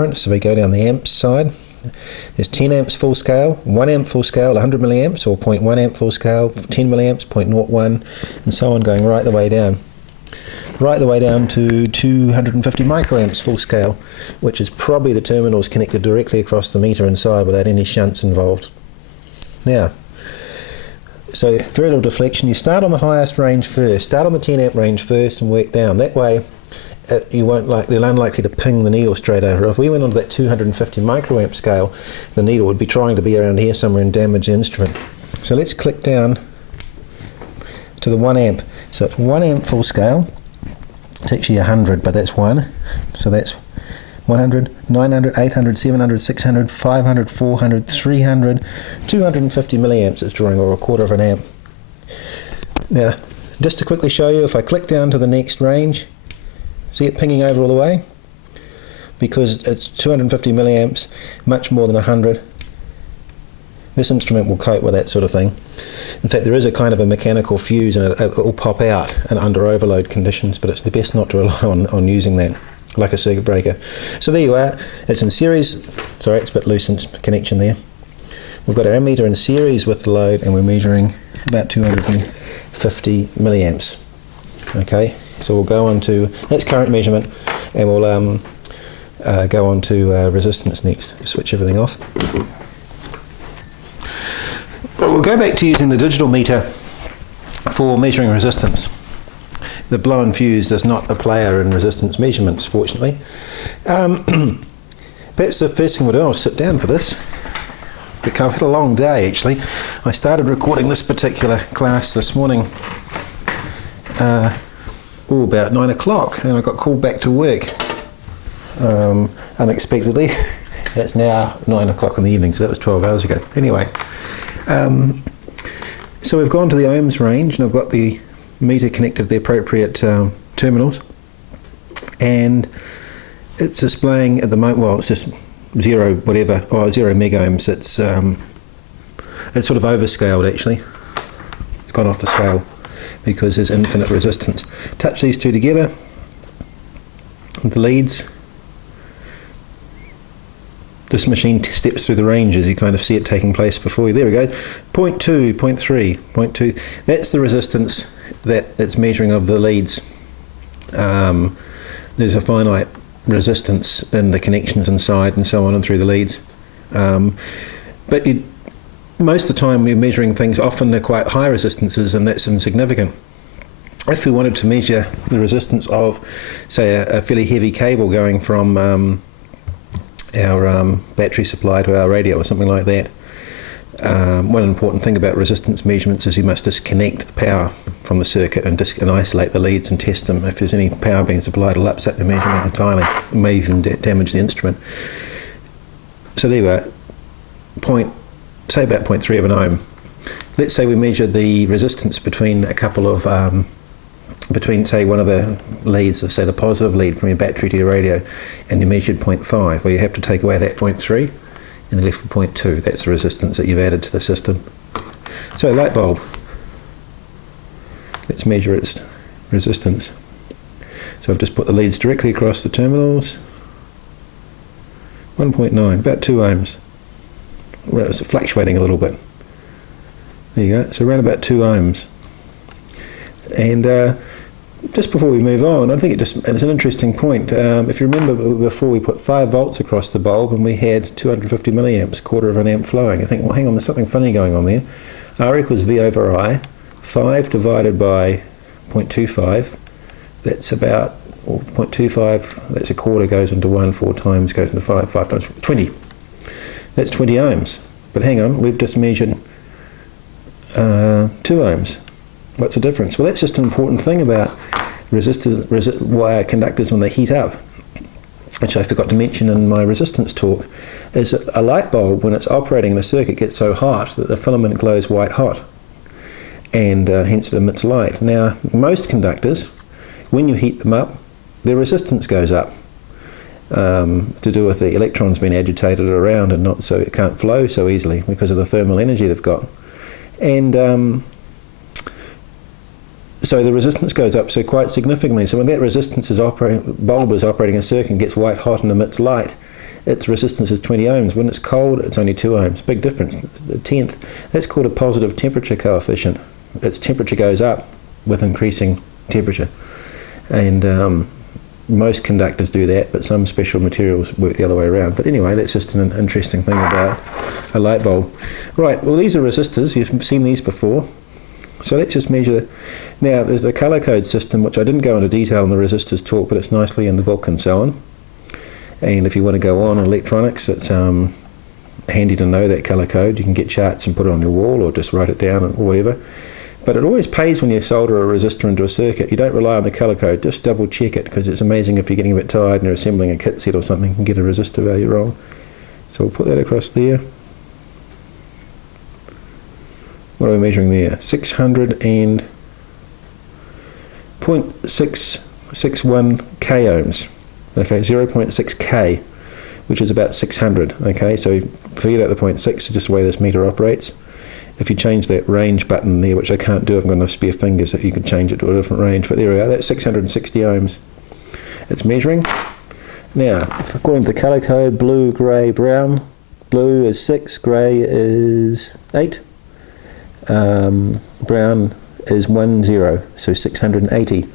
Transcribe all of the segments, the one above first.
current. So we go down the amps side. There's 10 amps full scale, 1 amp full scale, 100 milliamps, or 0.1 amp full scale, 10 milliamps, 0.01, and so on, going right the way down. Right the way down to 250 microamps full scale, which is probably the terminals connected directly across the meter inside without any shunts involved. Now, so very little deflection. You start on the highest range first. Start on the 10 amp range first and work down. That way, they're unlikely to ping the needle straight over. If we went onto that 250 microamp scale, the needle would be trying to be around here somewhere and damage the instrument. So let's click down to the 1 amp. So it's 1 amp full scale. It's actually 100, but that's 1. So that's 100, 900, 800, 700, 600, 500, 400, 300, 250 milliamps it's drawing, or a quarter of an amp. Now, just to quickly show you, if I click down to the next range, see it pinging over all the way? Because it's 250 milliamps, much more than 100. This instrument will cope with that sort of thing. In fact, there is a kind of a mechanical fuse and it will pop out in under overload conditions, but it's the best not to rely on using that, like a circuit breaker. So there you are. It's in series. Sorry, it's a bit loose in connection there. We've got our ammeter in series with the load, and we're measuring about 250 milliamps. Okay, so we'll go on to, that's current measurement, and we'll go on to resistance next. Switch everything off. But we'll go back to using the digital meter for measuring resistance. The blow and fuse is not a player in resistance measurements, fortunately. Perhaps the first thing we'll do, I'll sit down for this, because I've had a long day actually. I started recording this particular class this morning about 9 o'clock, and I got called back to work unexpectedly. It's now 9 o'clock in the evening, so that was 12 hours ago. Anyway, so we've gone to the ohms range, and I've got the meter connected to the appropriate terminals, and it's displaying at the moment, well, it's just 0 mega ohms. It's sort of overscaled actually. It's gone off the scale because there's infinite resistance. Touch these two together, the leads. This machine steps through the ranges, you kind of see it taking place before you. There we go, 0.2, 0.3, 0.2. That's the resistance that it's measuring of the leads. There's a finite resistance in the connections inside and so on and through the leads. But most of the time we're measuring things, often they're quite high resistances, and that's insignificant. If we wanted to measure the resistance of, say, a fairly heavy cable going from our battery supply to our radio or something like that, one important thing about resistance measurements is you must disconnect the power from the circuit and isolate the leads and test them. If there's any power being supplied, it'll upset the measurement entirely. It may even damage the instrument. So there you are, say about 0.3 of an ohm. Let's say we measure the resistance between a couple of between, say, one of the leads, say the positive lead from your battery to your radio, and you measured 0.5, well, you have to take away that 0.3 and left with 0.2. That's the resistance that you've added to the system. So light bulb, let's measure its resistance. So I've just put the leads directly across the terminals. 1.9, about 2 ohms. Well, it's fluctuating a little bit. There you go, so around about 2 ohms. And just before we move on, I think it's an interesting point. If you remember before, we put 5 volts across the bulb and we had 250 milliamps, quarter of an amp flowing. I think, well, hang on, there's something funny going on there. R equals V over I. 5 divided by 0.25, that's about, or 0.25, that's a quarter, goes into 1, 4 times, goes into 5, 5 times 20. That's 20 ohms. But hang on, we've just measured 2 ohms. What's the difference? Well, that's just an important thing about wire conductors when they heat up, which I forgot to mention in my resistance talk, is that a light bulb, when it's operating in a circuit, gets so hot that the filament glows white hot, and hence it emits light. Now, most conductors, when you heat them up, their resistance goes up, to do with the electrons being agitated around, and not so it can't flow so easily because of the thermal energy they've got. And so the resistance goes up so quite significantly. So when that resistance is bulb is operating a circuit and gets white hot and emits light, its resistance is 20 ohms. When it's cold, it's only 2 ohms. Big difference, a tenth. That's called a positive temperature coefficient. Its temperature goes up with increasing temperature. And most conductors do that, but some special materials work the other way around. But anyway, that's just an interesting thing about a light bulb. Right, well, these are resistors. You've seen these before. So let's just measure. Now, there's the colour code system, which I didn't go into detail in the resistors talk, but it's nicely in the book and so on. And if you want to go on in electronics, it's handy to know that colour code. You can get charts and put it on your wall, or just write it down or whatever. But it always pays when you solder a resistor into a circuit. You don't rely on the colour code, just double check it, because it's amazing if you're getting a bit tired and you're assembling a kit set or something, you can get a resistor value wrong. So we'll put that across there. What are we measuring there? 600 and 0.661 k ohms. Okay, 0.6 k, which is about 600. Okay, so forget out the 0.6, it's just the way this meter operates. If you change that range button there, which I can't do, I've got enough spare fingers that you can change it to a different range, but there we are, that's 660 ohms it's measuring. Now, according to the colour code, blue, grey, brown, blue is 6, grey is 8, brown is 10, so 680.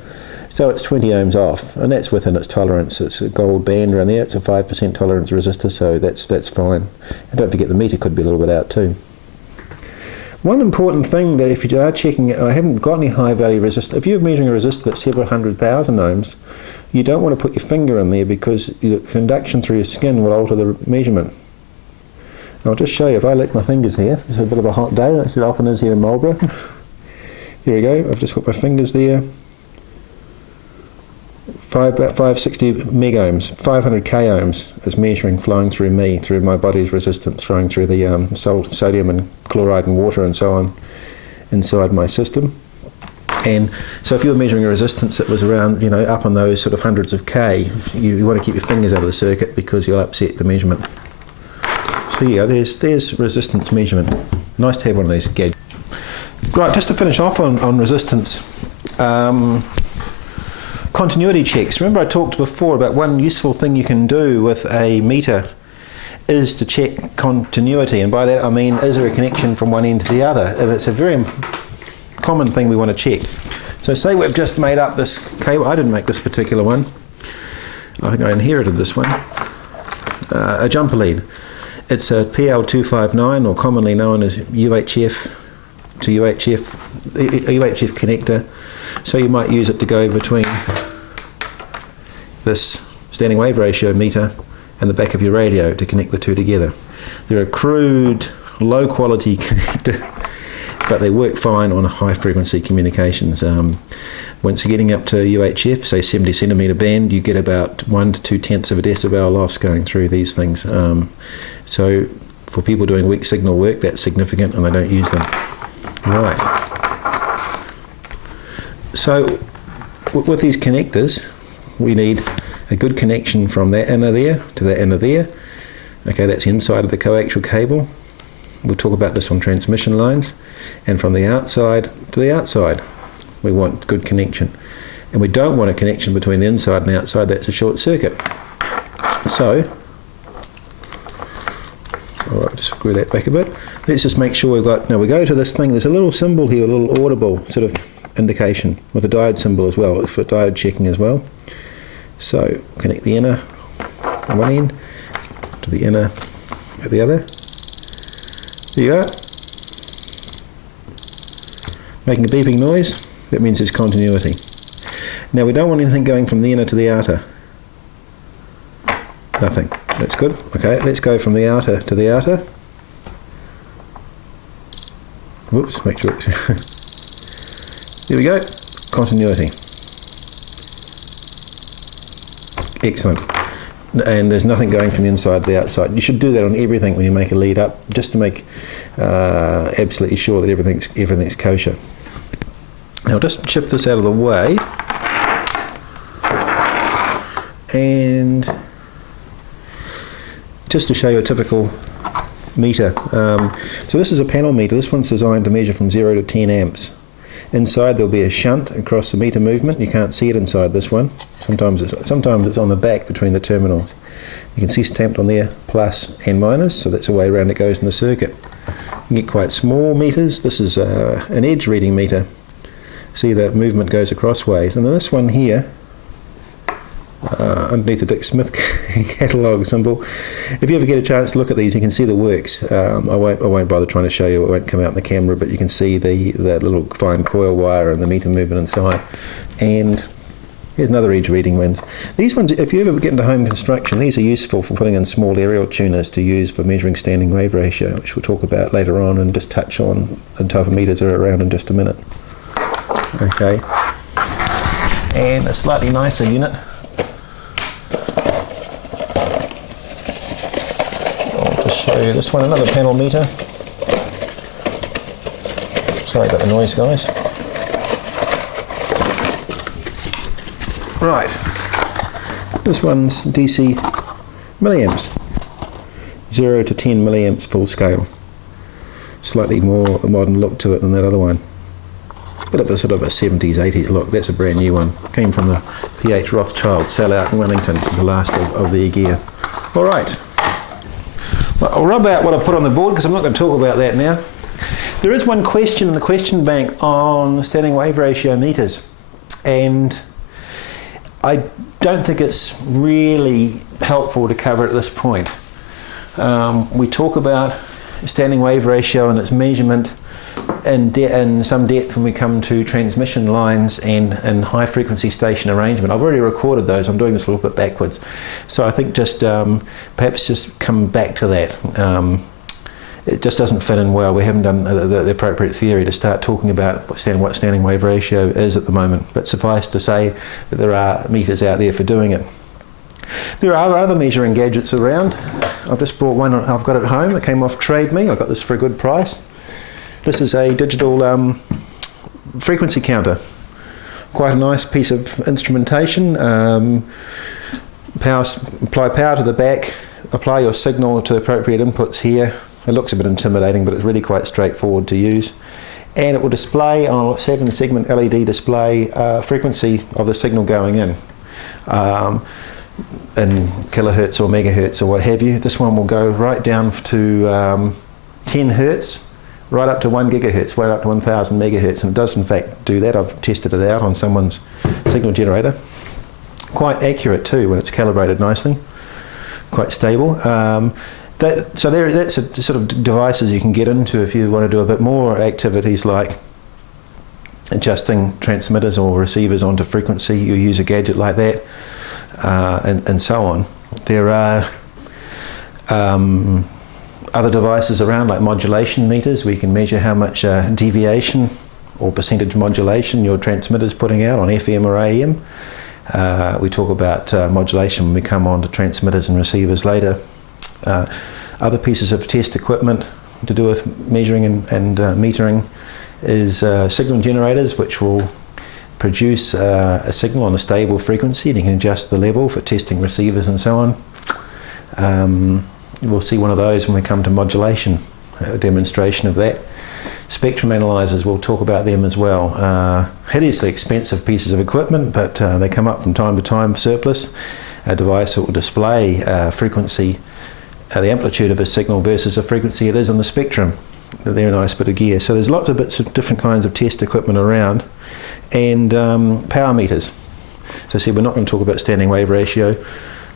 So it's 20 ohms off, and that's within its tolerance. It's a gold band around there, it's a 5% tolerance resistor, so that's fine. And don't forget the meter could be a little bit out too. One important thing that if you are checking it, I haven't got any high value resistor, if you're measuring a resistor that's several 100,000 ohms, you don't want to put your finger in there, because the conduction through your skin will alter the measurement. And I'll just show you, if I lick my fingers here, it's a bit of a hot day, as it often is here in Marlborough. Here we go, I've just got my fingers there. About 560 megohms, 500 k ohms is measuring, flowing through me, through my body's resistance, flowing through the sodium and chloride and water and so on inside my system. And so if you're measuring a resistance that was around, you know, up on those sort of hundreds of k, you want to keep your fingers out of the circuit, because you'll upset the measurement. So yeah, there's resistance measurement. Nice to have one of these gadgets. Right, just to finish off on resistance. Continuity checks. Remember I talked before about one useful thing you can do with a meter is to check continuity, and by that I mean, is there a connection from one end to the other? And it's a very common thing we want to check. So say we've just made up this cable. I didn't make this particular one. I think I inherited this one. A jumper lead. It's a PL259, or commonly known as UHF to UHF connector. So you might use it to go between this standing wave ratio meter and the back of your radio to connect the two together. They're a crude, low quality connector, but they work fine on high frequency communications. Once you're getting up to UHF, say 70 centimetre band, you get about 1 to 2/10 of a decibel loss going through these things. So for people doing weak signal work, that's significant, and they don't use them. Right. So with these connectors, we need a good connection from that inner there to that inner there. Okay, that's inside of the coaxial cable. We'll talk about this on transmission lines. And from the outside to the outside, we want good connection. And we don't want a connection between the inside and the outside, that's a short circuit. So, alright, just screw that back a bit. Let's just make sure we've got, now we go to this thing, there's a little symbol here, a little audible sort of indication with a diode symbol as well, for diode checking as well. So connect the inner at one end to the inner at the other. There you go. Making a beeping noise, that means there's continuity. Now we don't want anything going from the inner to the outer. Nothing. That's good. Okay, let's go from the outer to the outer. Whoops, make sure it's there we go, continuity. Excellent. And there's nothing going from the inside to the outside. You should do that on everything when you make a lead up, just to make absolutely sure that everything's kosher. Now I'll just shift this out of the way, and just to show you a typical meter. So this is a panel meter. This one's designed to measure from 0 to 10 amps. Inside there'll be a shunt across the meter movement. You can't see it inside this one. Sometimes it's on the back between the terminals. You can see stamped on there plus and minus, so that's the way around it goes in the circuit. You can get quite small meters. This is an edge reading meter. See the movement goes across ways. And then this one here, underneath the Dick Smith catalogue symbol, if you ever get a chance to look at these, you can see the works. I won't bother trying to show you, it won't come out in the camera, but you can see the little fine coil wire and the meter movement inside. And here's another edge reading one. These ones, if you ever get into home construction, these are useful for putting in small aerial tuners to use for measuring standing wave ratio, which we'll talk about later on and just touch on the type of meters that are around in just a minute. Okay, and a slightly nicer unit. I'll just show you this one, another panel meter. Sorry about the noise, guys. Right, this one's DC milliamps, 0 to 10 milliamps full scale. Slightly more modern look to it than that other one. Bit of a sort of a 70s, 80s look. That's a brand new one. Came from the PH Rothschild sellout in Wellington, the last of their gear. All right, well, I'll rub out what I put on the board because I'm not going to talk about that now. There is one question in the question bank on standing wave ratio meters, and I don't think it's really helpful to cover it at this point. We talk about standing wave ratio and its measurement in some depth when we come to transmission lines and high frequency station arrangement. I've already recorded those. I'm doing this a little bit backwards. So I think just perhaps just come back to that. It just doesn't fit in well. We haven't done the appropriate theory to start talking about what standing wave ratio is at the moment. But suffice to say that there are meters out there for doing it. There are other measuring gadgets around. I've just brought one I've got at home. It came off Trade Me. I got this for a good price. This is a digital frequency counter. Quite a nice piece of instrumentation. Apply power to the back, apply your signal to the appropriate inputs here. It looks a bit intimidating, but it's really quite straightforward to use. And it will display on a 7-segment LED display frequency of the signal going in kilohertz or megahertz or what have you. This one will go right down to 10 hertz, right up to 1 gigahertz, right up to 1000 megahertz, and it does in fact do that. I've tested it out on someone's signal generator. Quite accurate too when it's calibrated nicely, quite stable. That's a sort of devices you can get into if you want to do a bit more activities like adjusting transmitters or receivers onto frequency. You use a gadget like that, and so on. There are other devices around like modulation meters where you can measure how much deviation or percentage modulation your transmitter's putting out on FM or AM. We talk about modulation when we come on to transmitters and receivers later. Other pieces of test equipment to do with measuring and metering is signal generators, which will produce a signal on a stable frequency, and you can adjust the level for testing receivers and so on. We'll see one of those when we come to modulation, a demonstration of that. Spectrum analyzers, we'll talk about them as well. Hideously expensive pieces of equipment, but they come up from time to time surplus. A device that will display frequency, the amplitude of a signal versus the frequency it is on the spectrum. They're a nice bit of gear. So there's lots of bits of different kinds of test equipment around. And power meters. So see, we're not going to talk about standing wave ratio,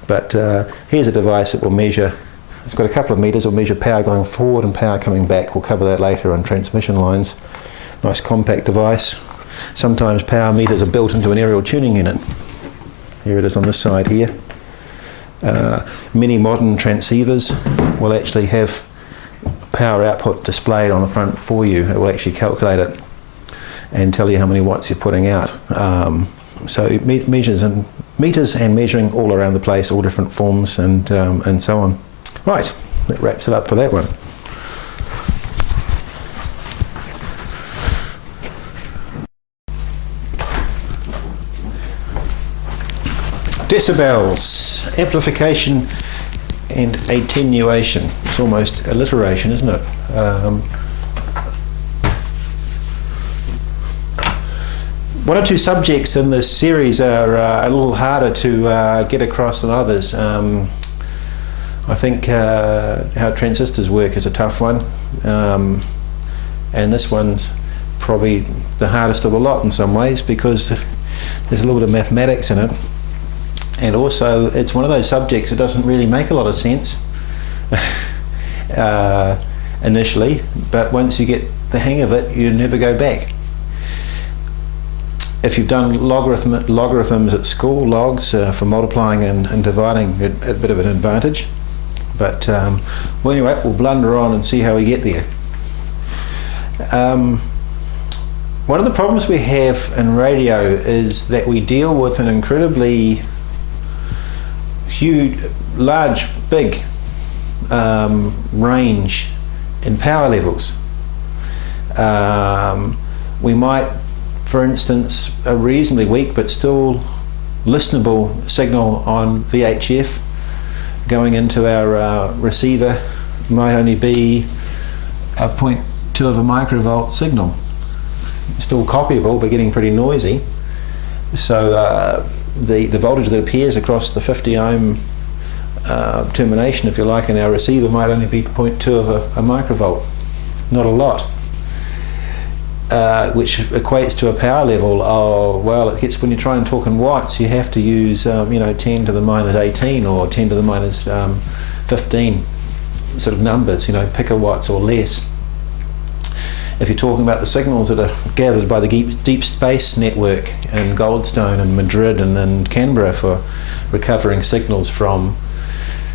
but here's a device that will measure. It's got a couple of meters. It'll measure power going forward and power coming back. We'll cover that later on transmission lines. Nice compact device. Sometimes power meters are built into an aerial tuning unit. Here it is on this side here. Many modern transceivers will actually have power output displayed on the front for you. It will actually calculate it and tell you how many watts you're putting out. So meters and measuring all around the place, all different forms and so on. Right, that wraps it up for that one. Decibels, amplification and attenuation. It's almost alliteration, isn't it? One or two subjects in this series are a little harder to get across than others. I think how transistors work is a tough one, and this one's probably the hardest of the lot in some ways, because there's a little bit of mathematics in it, and also it's one of those subjects that doesn't really make a lot of sense initially, but once you get the hang of it, you never go back. If you've done logarithms at school, logs for multiplying and dividing, a bit of an advantage. But well, anyway, we'll blunder on and see how we get there. One of the problems we have in radio is that we deal with an incredibly huge, large, big range in power levels. We might, for instance, a reasonably weak but still listenable signal on VHF going into our receiver might only be a 0.2 of a microvolt signal. Still copyable, but getting pretty noisy. So the voltage that appears across the 50 ohm termination, if you like, in our receiver might only be 0.2 of a microvolt. Not a lot. Which equates to a power level of, well, it gets, when you try and talk in watts, you have to use 10 to the minus 18 or 10 to the minus 15 sort of numbers, picowatts or less. If you're talking about the signals that are gathered by the deep space network in Goldstone and Madrid and Canberra for recovering signals from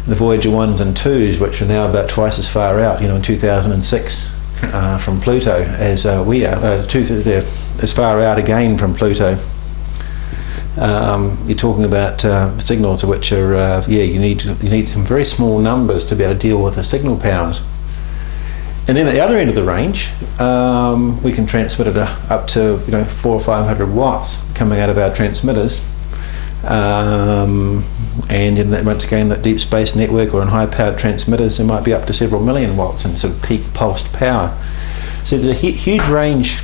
the Voyager 1s and 2s, which are now about twice as far out, in 2006. From Pluto as we are, they're as far out again from Pluto. You're talking about signals which are, you need some very small numbers to be able to deal with the signal powers. And then at the other end of the range, we can transmit it up to 400 or 500 watts coming out of our transmitters. And in that, once again, that deep space network or in high powered transmitters, there might be up to several million watts in sort of peak pulsed power. So there's a huge range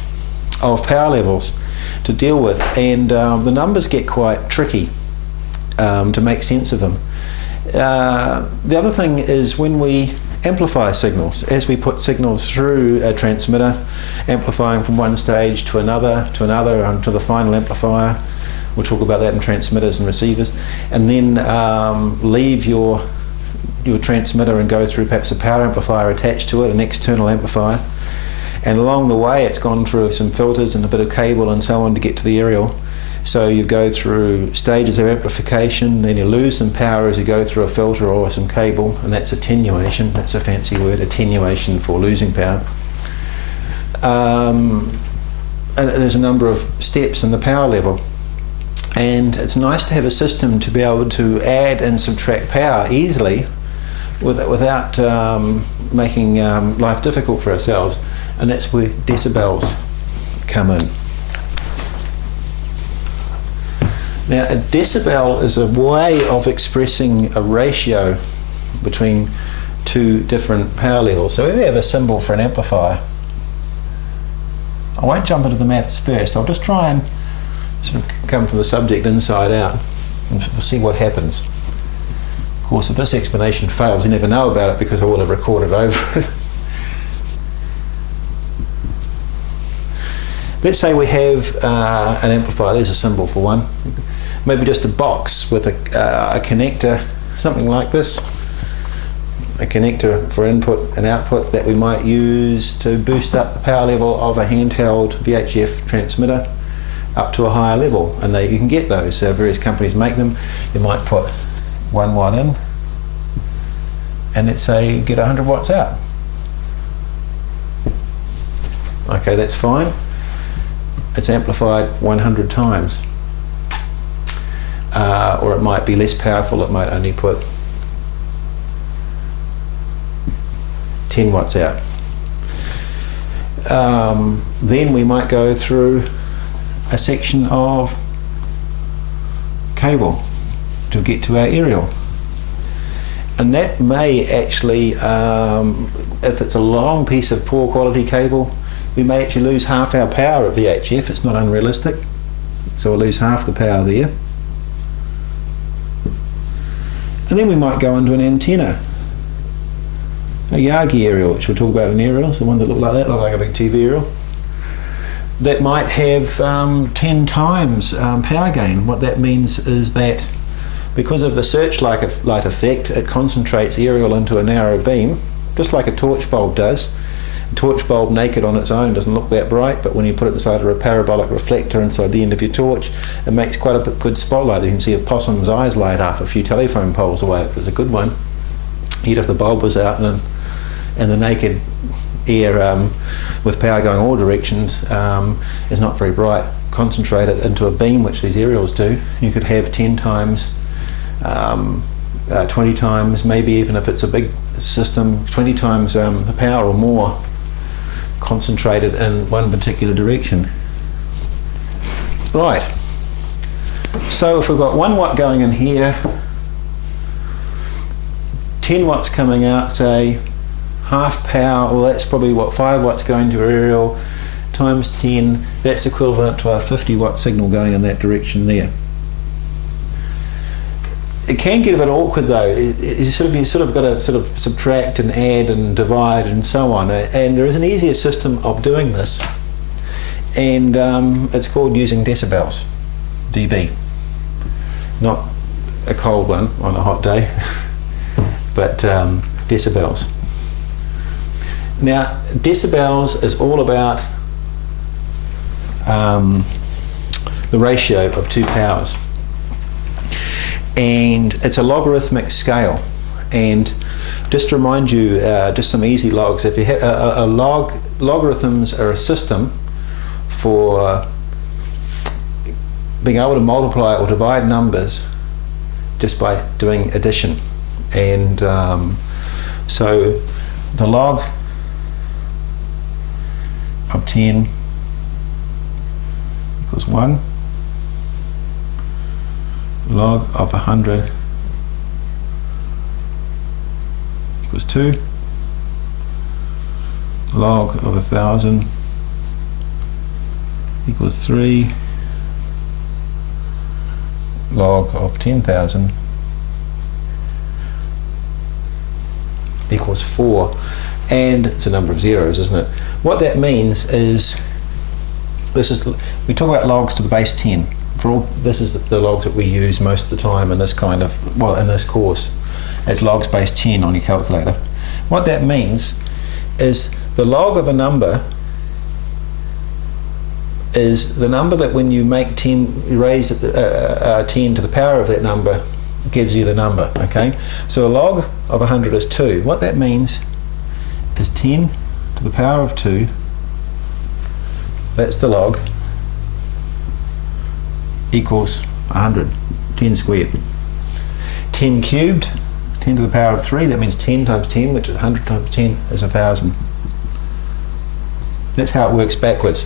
of power levels to deal with, and the numbers get quite tricky to make sense of them. The other thing is when we amplify signals, as we put signals through a transmitter, amplifying from one stage to another, and to the final amplifier. We'll talk about that in transmitters and receivers, and then leave your transmitter and go through perhaps a power amplifier attached to it, an external amplifier, and along the way it's gone through some filters and a bit of cable and so on to get to the aerial. So you go through stages of amplification, then you lose some power as you go through a filter or some cable, and that's attenuation. That's a fancy word, attenuation for losing power. And there's a number of steps in the power level. And it's nice to have a system to be able to add and subtract power easily without making life difficult for ourselves, and that's where decibels come in. Now, a decibel is a way of expressing a ratio between two different power levels. So if we have a symbol for an amplifier, I won't jump into the maths first, I'll just try and sort of come from the subject inside out, and we'll see what happens. Of course, if this explanation fails, you never know about it because I will have recorded over it. Let's say we have an amplifier. There's a symbol for one. Maybe just a box with a connector, something like this. A connector for input and output that we might use to boost up the power level of a handheld VHF transmitter up to a higher level, and you can get those. Various companies make them. You might put 1 watt in, and let's say you get 100 watts out. Okay, that's fine. It's amplified 100 times. Or it might be less powerful, it might only put 10 watts out. Then we might go through a section of cable to get to our aerial, and that may actually, if it's a long piece of poor quality cable, we may actually lose half our power at VHF. It's not unrealistic. so we'll lose half the power there. And then we might go into an antenna, a Yagi aerial, which we'll talk about in aerials, the one that look like that, look like a big TV aerial. That might have 10 times power gain. What that means is that because of the searchlight effect, it concentrates aerial into a narrow beam, just like a torch bulb does. A torch bulb naked on its own doesn't look that bright, but when you put it inside of a parabolic reflector inside the end of your torch, it makes quite a good spotlight. You can see a possum's eyes light up a few telephone poles away if it's a good one. Yet if the bulb was out and the naked air with power going all directions is not very bright, concentrate it into a beam, which these aerials do, you could have 10 times 20 times, maybe even if it's a big system, 20 times the power or more concentrated in one particular direction. Right, so if we've got 1 watt going in here, 10 watts coming out, say half power, well that's probably what, 5 watts going to aerial times 10, that's equivalent to a 50 watt signal going in that direction there. It can get a bit awkward though. You sort of got to sort of subtract and add and divide and so on. And there is an easier system of doing this, and it's called using decibels, dB. Not a cold one on a hot day, but decibels. Now, decibels is all about the ratio of 2 powers. And it's a logarithmic scale, and just to remind you, just some easy logs. If you have logarithms are a system for being able to multiply or divide numbers just by doing addition. And so the log of 10 equals 1. Log of 100 equals 2. Log of 1,000 equals 3. Log of 10,000 equals 4. And it's a number of zeros, isn't it? What that means is, we talk about logs to the base 10. This is the logs that we use most of the time in this kind of, well, in this course, as logs base 10 on your calculator. What that means is the log of a number is the number that when you make 10, you raise 10 to the power of that number, gives you the number, okay? So a log of 100 is 2. What that means is 10 to the power of 2, that's the log, equals 100, 10 squared. 10 cubed, 10 to the power of 3, that means 10 times 10, which is 100 times 10 is 1,000. That's how it works backwards.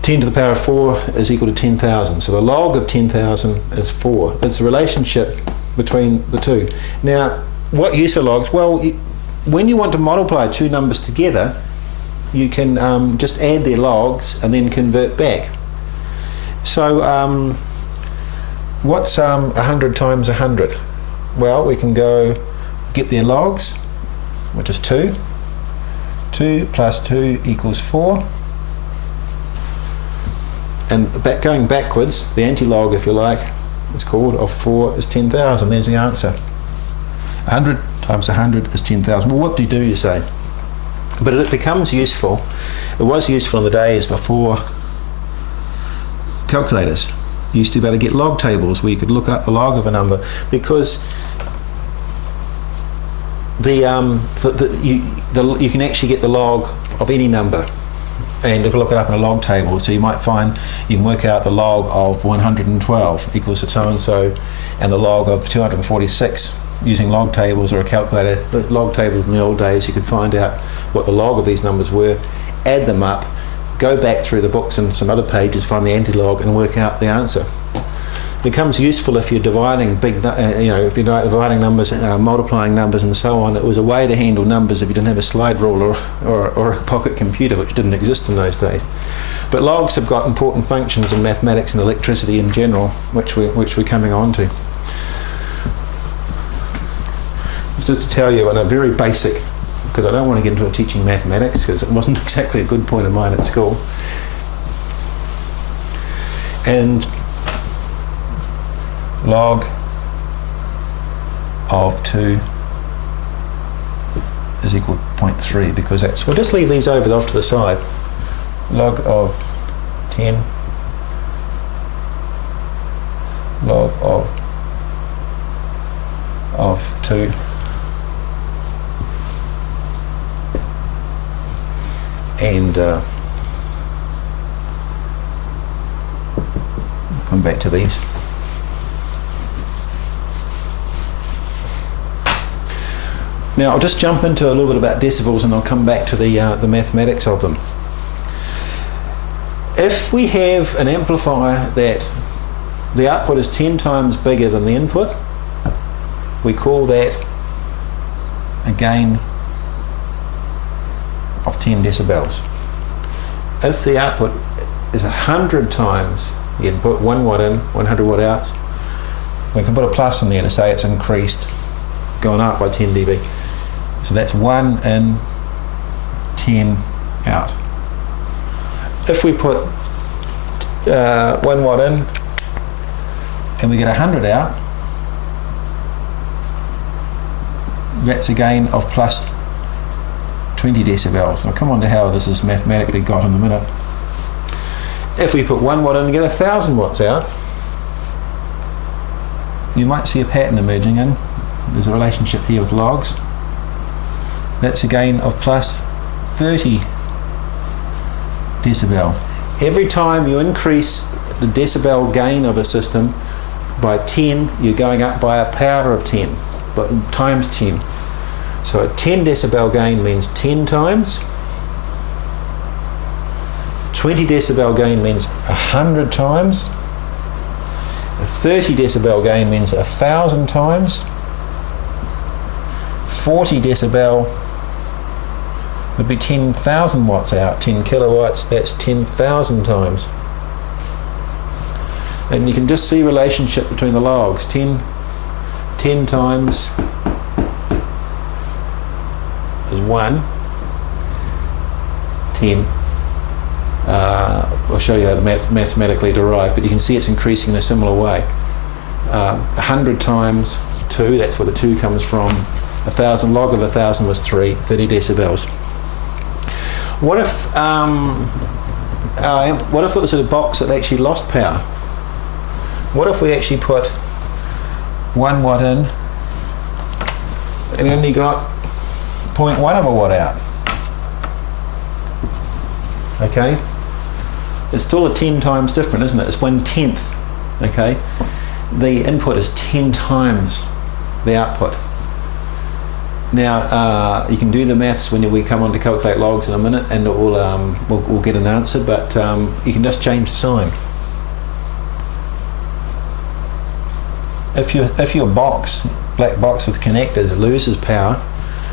10 to the power of 4 is equal to 10,000. So the log of 10,000 is 4. It's a relationship between the two. Now, what use are logs? Well, when you want to multiply 2 numbers together, you can just add their logs and then convert back. So what's 100 times 100? Well, we can go get their logs, which is 2. 2 plus 2 equals 4. And going backwards, the anti-log, if you like, it's called, of 4 is 10,000. There's the answer. 100 times 100 is 10,000. Well, what do, you say? But it becomes useful. It was useful in the days before calculators. You used to be able to get log tables where you could look up the log of a number, because you can actually get the log of any number and look it up in a log table. So you might find you can work out the log of 112 equals to so and so, and the log of 246 using log tables or a calculator. The log tables in the old days, you could find out what the log of these numbers were, add them up, go back through the books and some other pages, find the anti-log and work out the answer. It becomes useful if you're dividing if you're dividing numbers, multiplying numbers and so on. It was a way to handle numbers if you didn't have a slide rule or a pocket computer, which didn't exist in those days. But logs have got important functions in mathematics and electricity in general, which we're coming on to. Just to tell you in a very basic, because I don't want to get into teaching mathematics because it wasn't exactly a good point of mine at school. And log of 2 is equal to 0.3, because that's, we'll just leave these off to the side. Log of 10, log of 2, and come back to these. Now I'll just jump into a little bit about decibels and I'll come back to the mathematics of them. If we have an amplifier that the output is 10 times bigger than the input, we call that a gain of 10 decibels. If the output is 100 times the input, 1 watt in, 100 watt out, we can put a plus in there to say it's increased, gone up by 10 dB. So that's 1 in, 10 out. If we put 1 watt in and we get 100 out, that's a gain of plus 20 decibels. I'll come on to how this is mathematically got in a minute. If we put 1 watt in and get 1,000 watts out, you might see a pattern emerging in. There's a relationship here with logs. That's a gain of plus 30 decibel. Every time you increase the decibel gain of a system by 10, you're going up by a power of 10, but times 10. So a 10 decibel gain means 10 times. 20 decibel gain means 100 times. A 30 decibel gain means 1,000 times. 40 decibel would be 10,000 watts out. 10 kilowatts, that's 10,000 times. And you can just see relationship between the logs. 10 times is 1. 10. I'll show you how the mathematically derived, but you can see it's increasing in a similar way. 100 times 2, that's where the 2 comes from. 1,000, log of 1,000 was 30 decibels. What if it was a box that actually lost power? What if we actually put 1 watt in and only got 0.1 of a watt out? Okay, it's still a 10 times different, isn't it? It's 1/10. Okay, the input is 10 times the output. Now you can do the maths when we come on to calculate logs in a minute, and it will we'll get an answer. But you can just change the sign. If your black box with connectors loses power,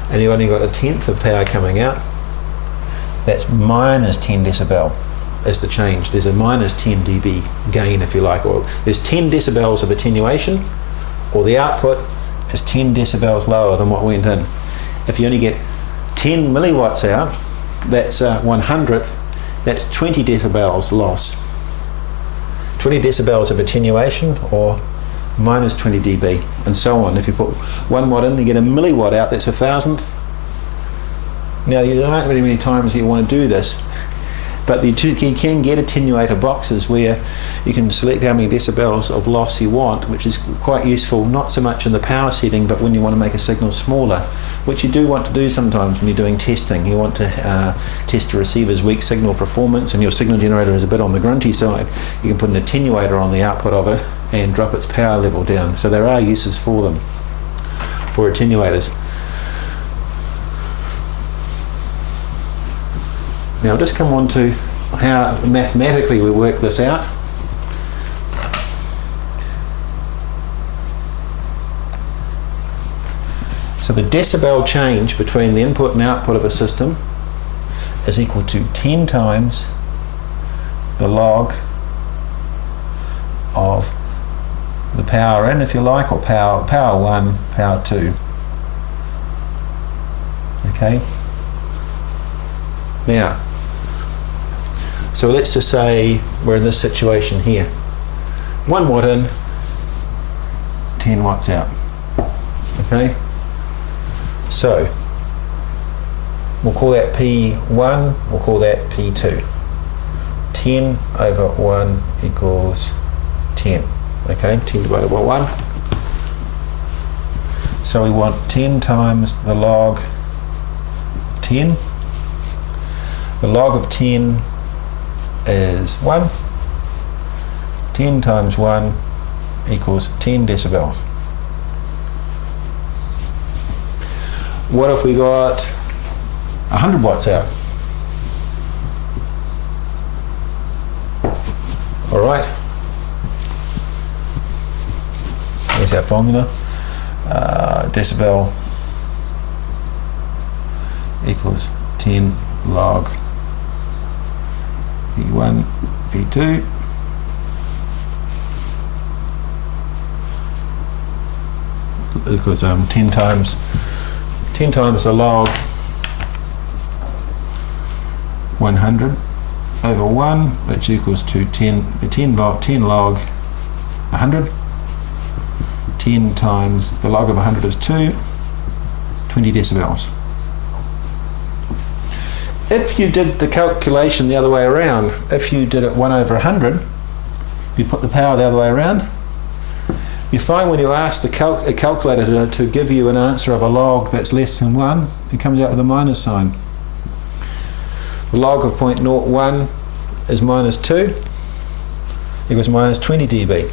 and you only got 1/10 of power coming out, that's minus 10 decibel is the change. There's a minus 10 dB gain, if you like, or there's 10 decibels of attenuation, or the output is 10 decibels lower than what went in. If you only get 10 milliwatts out, that's 1/100th, that's 20 decibels loss. 20 decibels of attenuation, or minus 20 dB, and so on. If you put 1 watt in, you get a milliwatt out, that's 1,000th. Now, you don't really many times you want to do this, but you can get attenuator boxes where you can select how many decibels of loss you want, which is quite useful, not so much in the power setting, but when you want to make a signal smaller, which you do want to do sometimes when you're doing testing. You want to test a receiver's weak signal performance, and your signal generator is a bit on the grunty side. You can put an attenuator on the output of it and drop its power level down. So there are uses for them, for attenuators. Now I'll just come on to how mathematically we work this out. So the decibel change between the input and output of a system is equal to 10 times the log of the power in, if you like, or power 1, power 2. Okay. Now, so let's just say we're in this situation here. 1 watt in, 10 watts out. Okay. So we'll call that P1, we'll call that P2. 10 over 1 equals 10. Okay, 10 divided by 1. So we want 10 times the log of 10. The log of 10 is 1. 10 times 1 equals 10 decibels. What if we got 100 watts out? All right. Here's our formula. Decibel equals 10 log P1, P2. Equals 10 times the log 100 over 1, which equals to 10 log 100. 10 times the log of 100 is 2, 20 decibels. If you did the calculation the other way around, if you did it 1 over 100, you put the power the other way around, you find when you ask the calculator to give you an answer of a log that's less than 1, it comes out with a minus sign. The log of 0.01 is minus 2, equals minus 20 dB.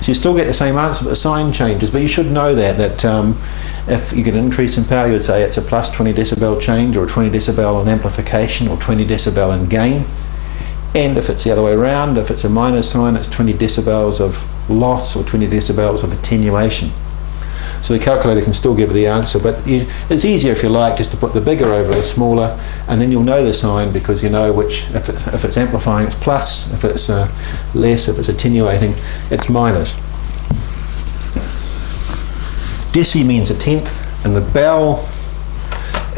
So you still get the same answer, but the sign changes. But you should know that if you get an increase in power, you'd say it's a plus 20 decibel change, or 20 decibel in amplification, or 20 decibel in gain. And if it's the other way around, if it's a minus sign, it's 20 decibels of loss or 20 decibels of attenuation. So the calculator can still give the answer, but it's easier, if you like, just to put the bigger over the smaller, and then you'll know the sign, because you know which, if it's amplifying, it's plus; if it's less, if it's attenuating, it's minus. Deci means a tenth, and the bell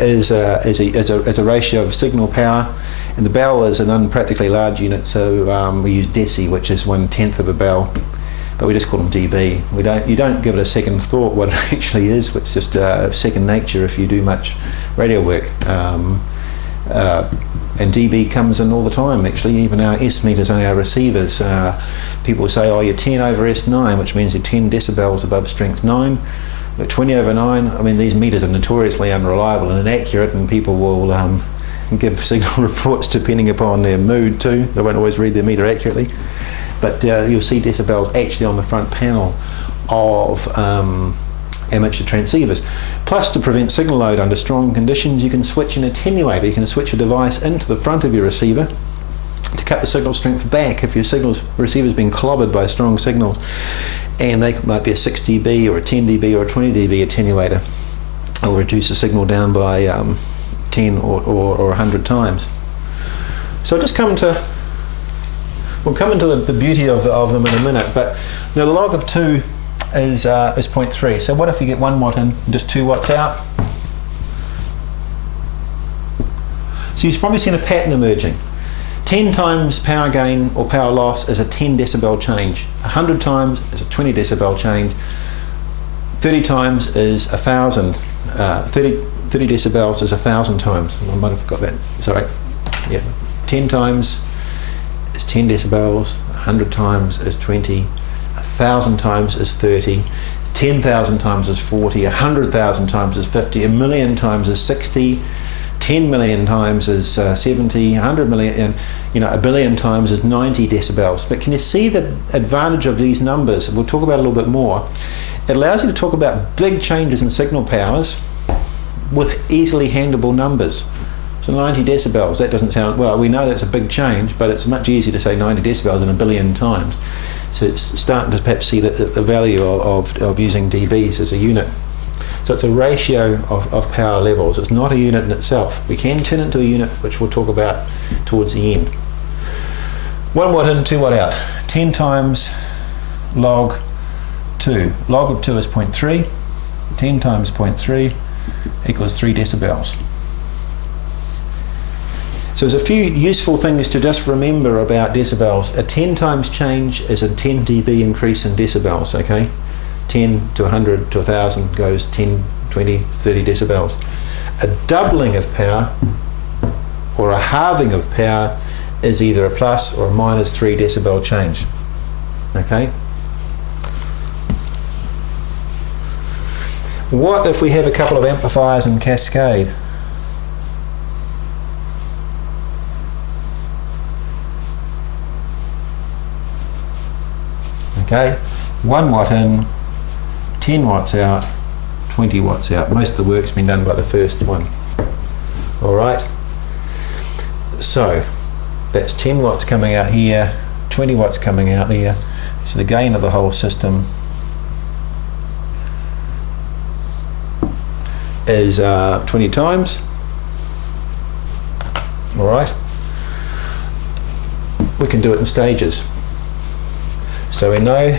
is a ratio of signal power, and the bell is an unpractically large unit, so we use deci, which is 1/10 of a bell. But we just call them dB. You don't give it a second thought what it actually is. It's just second nature if you do much radio work. And dB comes in all the time, actually. Even our S meters on our receivers, people say, oh, you're 10 over S9, which means you're 10 decibels above strength 9. But 20 over 9, I mean, these meters are notoriously unreliable and inaccurate, and people will give signal reports depending upon their mood too. They won't always read their meter accurately. But you'll see decibels actually on the front panel of amateur transceivers. Plus, to prevent signal load under strong conditions, you can switch an attenuator. You can switch a device into the front of your receiver to cut the signal strength back if your receiver's been clobbered by strong signals. And they might be a 6 dB or a 10 dB or a 20 dB attenuator. Or reduce the signal down by 10 or 100 times. So just we'll come into the beauty of them in a minute, but now the log of 2 is 0.3. So what if you get 1 watt in, just 2 watts out? So you've probably seen a pattern emerging. 10 times power gain or power loss is a 10 decibel change. 100 times is a 20 decibel change. 30 times is 1,000. 30 decibels is 1,000 times. I might have got that. Sorry. Yeah. 10 times is 10 decibels, 100 times is 20, 1,000 times is 30, 10,000 times is 40, 100,000 times is 50, 1,000,000 times is 60, 10 million times is 70, 100 million, and 1 billion times is 90 decibels. But can you see the advantage of these numbers? We'll talk about it a little bit more. It allows you to talk about big changes in signal powers with easily handleable numbers. So 90 decibels, that doesn't sound, well, we know that's a big change, but it's much easier to say 90 decibels than 1 billion times. So it's starting to perhaps see the value of using dBs as a unit. So it's a ratio of power levels. It's not a unit in itself. We can turn it into a unit, which we'll talk about towards the end. 1 watt in, 2 watt out. 10 times log 2. Log of 2 is 0.3. 10 times 0.3 equals 3 decibels. So there's a few useful things to just remember about decibels. A 10 times change is a 10 dB increase in decibels, okay? 10 to 100 to 1000 goes 10, 20, 30 decibels. A doubling of power or a halving of power is either a plus or a minus 3 decibel change, okay? What if we have a couple of amplifiers in cascade? Okay, 1 watt in, 10 watts out, 20 watts out. Most of the work's been done by the first one. Alright, so that's 10 watts coming out here, 20 watts coming out there. So the gain of the whole system is 20 times. Alright, we can do it in stages. So we know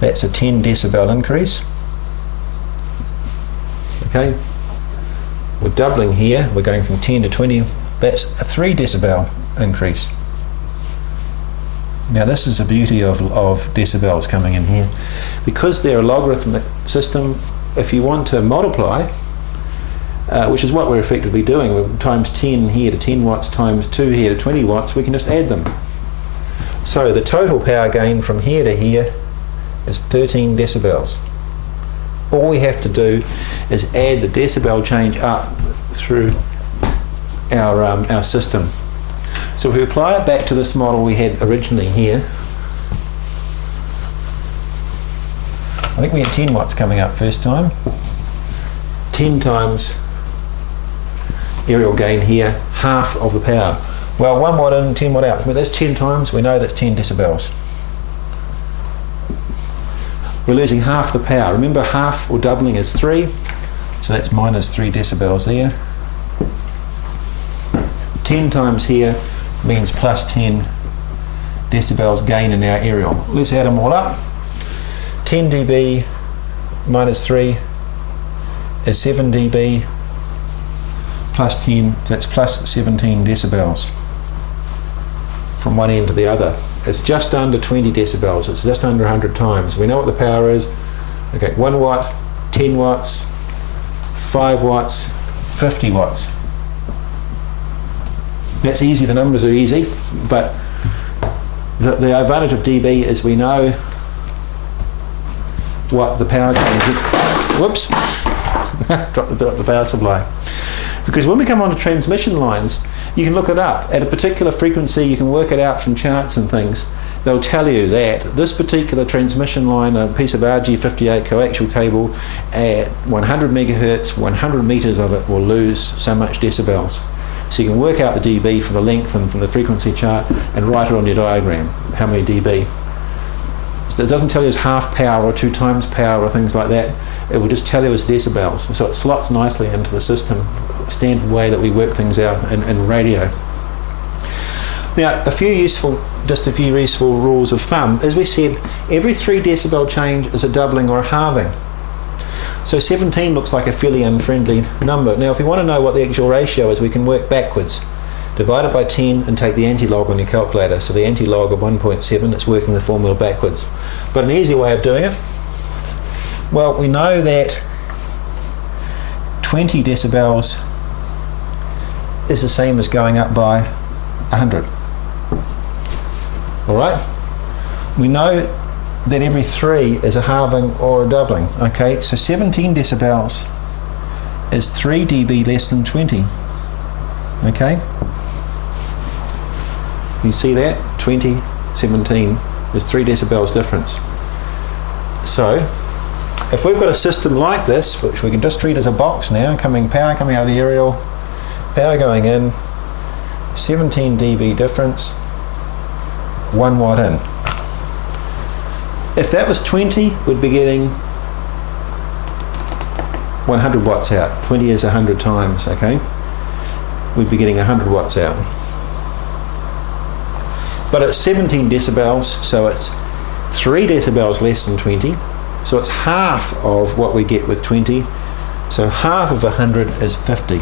that's a 10 decibel increase. Okay, we're doubling here, we're going from 10 to 20, that's a 3 decibel increase. Now this is the beauty of decibels coming in here. Because they're a logarithmic system, if you want to multiply, which is what we're effectively doing, we're times 10 here to 10 watts times 2 here to 20 watts, we can just add them. So the total power gain from here to here is 13 decibels. All we have to do is add the decibel change up through our system. So if we apply it back to this model we had originally here, I think we had 10 watts coming up first time. 10 times aerial gain here, half of the power. Well, 1 watt in, 10 watt out. But that's 10 times, we know that's 10 decibels. We're losing half the power. Remember, half or doubling is 3, so that's minus 3 decibels there. 10 times here means plus 10 decibels gain in our aerial. Let's add them all up. 10 dB minus 3 is 7 dB plus 10, that's plus 17 decibels from one end to the other. It's just under 20 decibels, it's just under 100 times. We know what the power is. Okay, 1 watt, 10 watts, 5 watts, 50 watts. That's easy, the numbers are easy, but the advantage of dB is we know what the power change is. Whoops, dropped the power supply. Because when we come onto transmission lines, you can look it up. At a particular frequency, you can work it out from charts and things. They'll tell you that this particular transmission line, a piece of RG58 coaxial cable, at 100 megahertz, 100 meters of it will lose so much decibels. So you can work out the dB from the length and from the frequency chart and write it on your diagram, how many dB. So it doesn't tell you it's half power or 2 times power or things like that. It will just tell you it's decibels. So it slots nicely into the system, standard way that we work things out in radio. Now, a few useful rules of thumb. As we said, every 3 decibel change is a doubling or a halving. So 17 looks like a fairly unfriendly number. Now, if we want to know what the actual ratio is, we can work backwards. Divide it by 10 and take the anti-log on your calculator. So the anti-log of 1.7, it's working the formula backwards. But an easy way of doing it, well, we know that 20 decibels is the same as going up by 100. Alright? We know that every 3 is a halving or a doubling. Okay, so 17 decibels is 3 dB less than 20. Okay? You see that? 20, 17, there's 3 decibels difference. So, if we've got a system like this, which we can just treat as a box now, power coming out of the aerial, power going in, 17 dB difference, 1 watt in. If that was 20, we'd be getting 100 watts out. 20 is 100 times, okay? We'd be getting 100 watts out. but it's 17 decibels, so it's 3 decibels less than 20, so it's half of what we get with 20, so half of 100 is 50.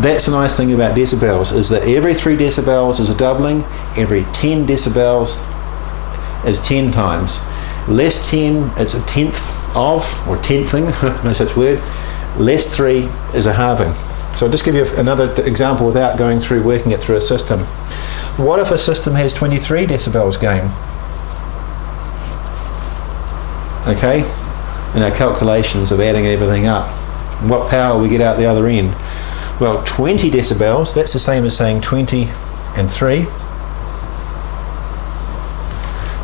That's the nice thing about decibels, is that every 3 decibels is a doubling, every 10 decibels is 10 times. Less 10, it's a tenth of, or tenthing, no such word. Less 3 is a halving. So I'll just give you another example without going through working it through a system. What if a system has 23 decibels gain? Okay, in our calculations of adding everything up, what power we get out the other end? Well, 20 decibels, that's the same as saying 20 and 3.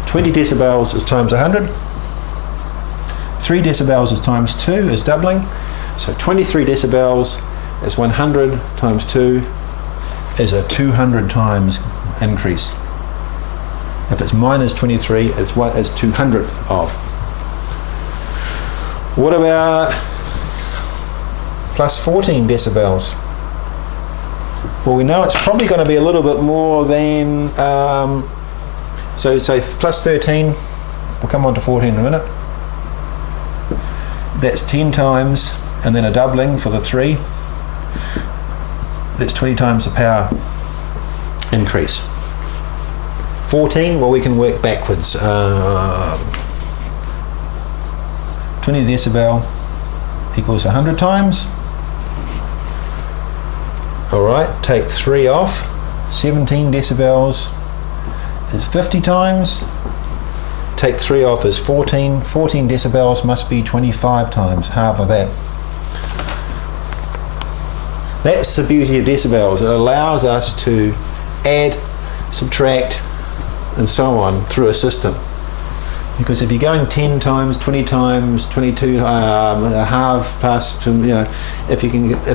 20 decibels is times 100. 3 decibels is times 2 is doubling. So 23 decibels is 100 times 2 is a 200 times increase. If it's minus 23, it's what is 200th of. What about plus 14 decibels? Well, we know it's probably going to be a little bit more than, so say plus 13, we'll come on to 14 in a minute. That's 10 times, and then a doubling for the 3. That's 20 times the power increase. 14, well, we can work backwards. 20 decibel equals 100 times. Alright, take 3 off. 17 decibels is 50 times. Take 3 off is 14. 14 decibels must be 25 times, half of that. That's the beauty of decibels. It allows us to add, subtract, and so on through a system. Because if you're going 10 times, 20 times, 22, a half plus, if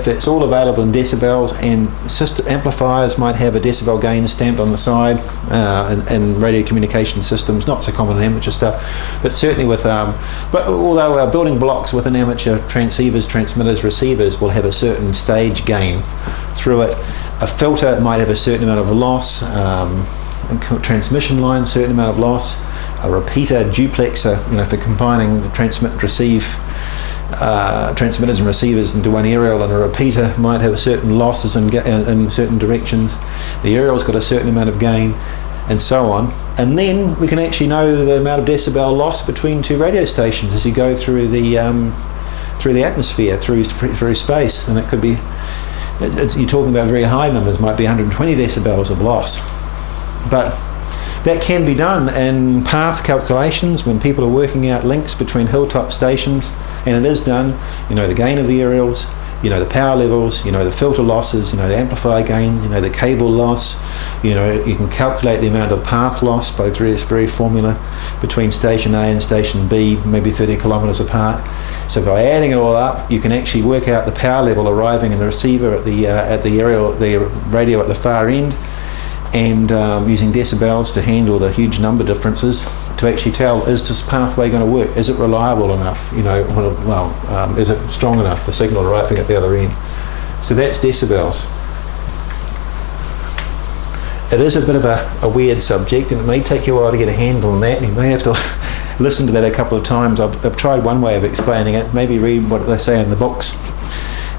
it's all available in decibels, and system amplifiers might have a decibel gain stamped on the side, and radio communication systems, not so common in amateur stuff, but certainly with, but although our building blocks within amateur transceivers, transmitters, receivers will have a certain stage gain through it. A filter might have a certain amount of loss, a transmission line, certain amount of loss. A repeater, duplexer, for combining the transmit and receive transmitters and receivers into one aerial, and a repeater might have certain losses in certain directions. The aerial's got a certain amount of gain, and so on. And then we can actually know the amount of decibel loss between 2 radio stations as you go through the atmosphere, through space, and it could be. You're talking about very high numbers, might be 120 decibels of loss, but that can be done in path calculations when people are working out links between hilltop stations, and it is done. The gain of the aerials, the power levels, the filter losses, the amplifier gain, the cable loss. You can calculate the amount of path loss by various formula between station A and station B, maybe 30 kilometres apart. So by adding it all up, you can actually work out the power level arriving in the receiver at the aerial, the radio at the far end, and using decibels to handle the huge number differences to actually tell, is this pathway going to work? Is it reliable enough? Is it strong enough, the signal arriving at the other end? So that's decibels. It is a bit of a weird subject, and it may take you a while to get a handle on that, and you may have to listen to that a couple of times. I've tried one way of explaining it, maybe read what they say in the books,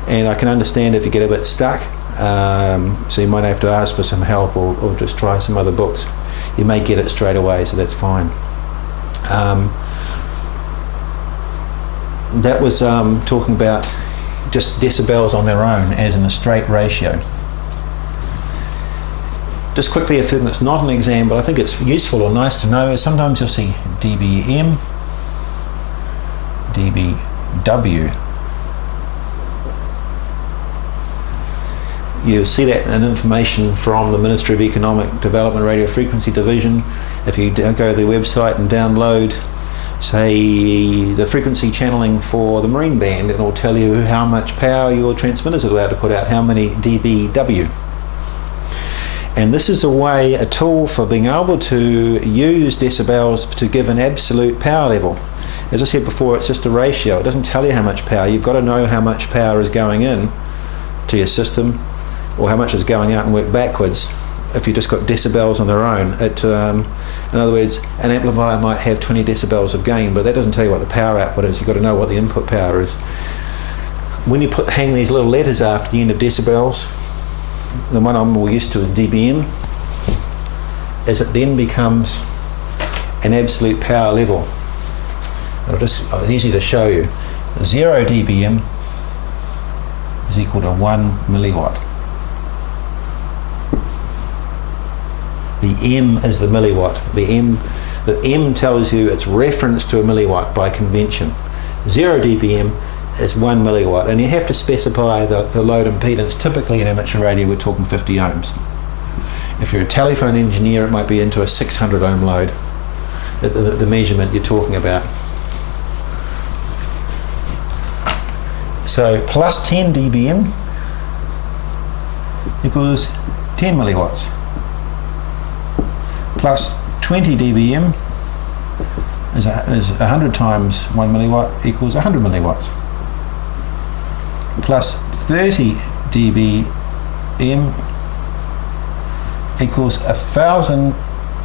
and I can understand if you get a bit stuck. So you might have to ask for some help, or just try some other books. You may get it straight away, so that's fine. That was talking about just decibels on their own as in a straight ratio. Just quickly, if it's not an exam, but I think it's useful or nice to know, is sometimes you'll see dBm, dBw. You'll see that in information from the Ministry of Economic Development Radio Frequency Division. If you go to their website and download, say, the frequency channeling for the marine band, it will tell you how much power your transmitters are allowed to put out, how many dBW. And this is a tool for being able to use decibels to give an absolute power level. As I said before, it's just a ratio. It doesn't tell you how much power. You've got to know how much power is going in to your system or how much is going out and work backwards if you just got decibels on their own. In other words, an amplifier might have 20 decibels of gain, but that doesn't tell you what the power output is. You've got to know what the input power is. When you hang these little letters after the end of decibels, the one I'm more used to is dBm, as it then becomes an absolute power level. It's easy to show you. 0 dBm is equal to 1 milliwatt. The M is the milliwatt. The M tells you it's reference to a milliwatt by convention. 0 dBm is 1 milliwatt, and you have to specify the load impedance. Typically in amateur radio we're talking 50 ohms. If you're a telephone engineer, it might be into a 600 ohm load, the measurement you're talking about. So plus 10 dBm equals 10 milliwatts. Plus 20 dBm is 100 times 1 milliwatt equals 100 milliwatts. Plus 30 dBm equals 1000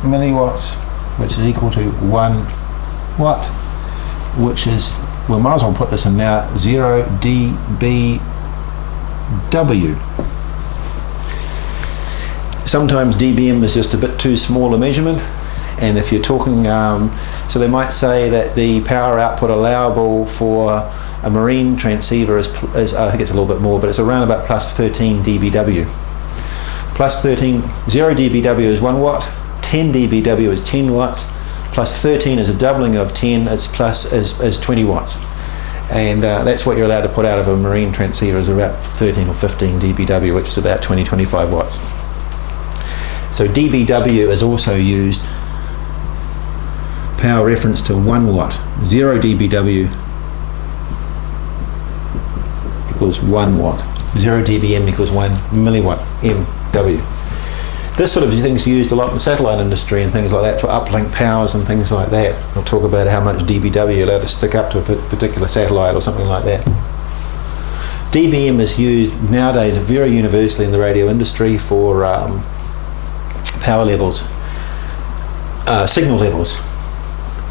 milliwatts, which is equal to 1 watt, which is, we might as well put this in now, 0 dBW. Sometimes dBm is just a bit too small a measurement, and if you're talking, so they might say that the power output allowable for a marine transceiver is I think it's a little bit more, but it's around about plus 13 dBW. Plus 13, 0 dBW is 1 watt, 10 dBW is 10 watts, plus 13 is a doubling of 10 is 20 watts. And that's what you're allowed to put out of a marine transceiver, is about 13 or 15 dBW, which is about 20-25 watts. So dBW is also used, power reference to 1 watt. 0 dBW equals 1 watt. 0 dBm equals 1 milliwatt MW. This sort of thing's used a lot in the satellite industry and things like that for uplink powers and things like that. We'll talk about how much dBW you're allowed to stick up to a particular satellite or something like that. dBm is used nowadays very universally in the radio industry for power levels, signal levels,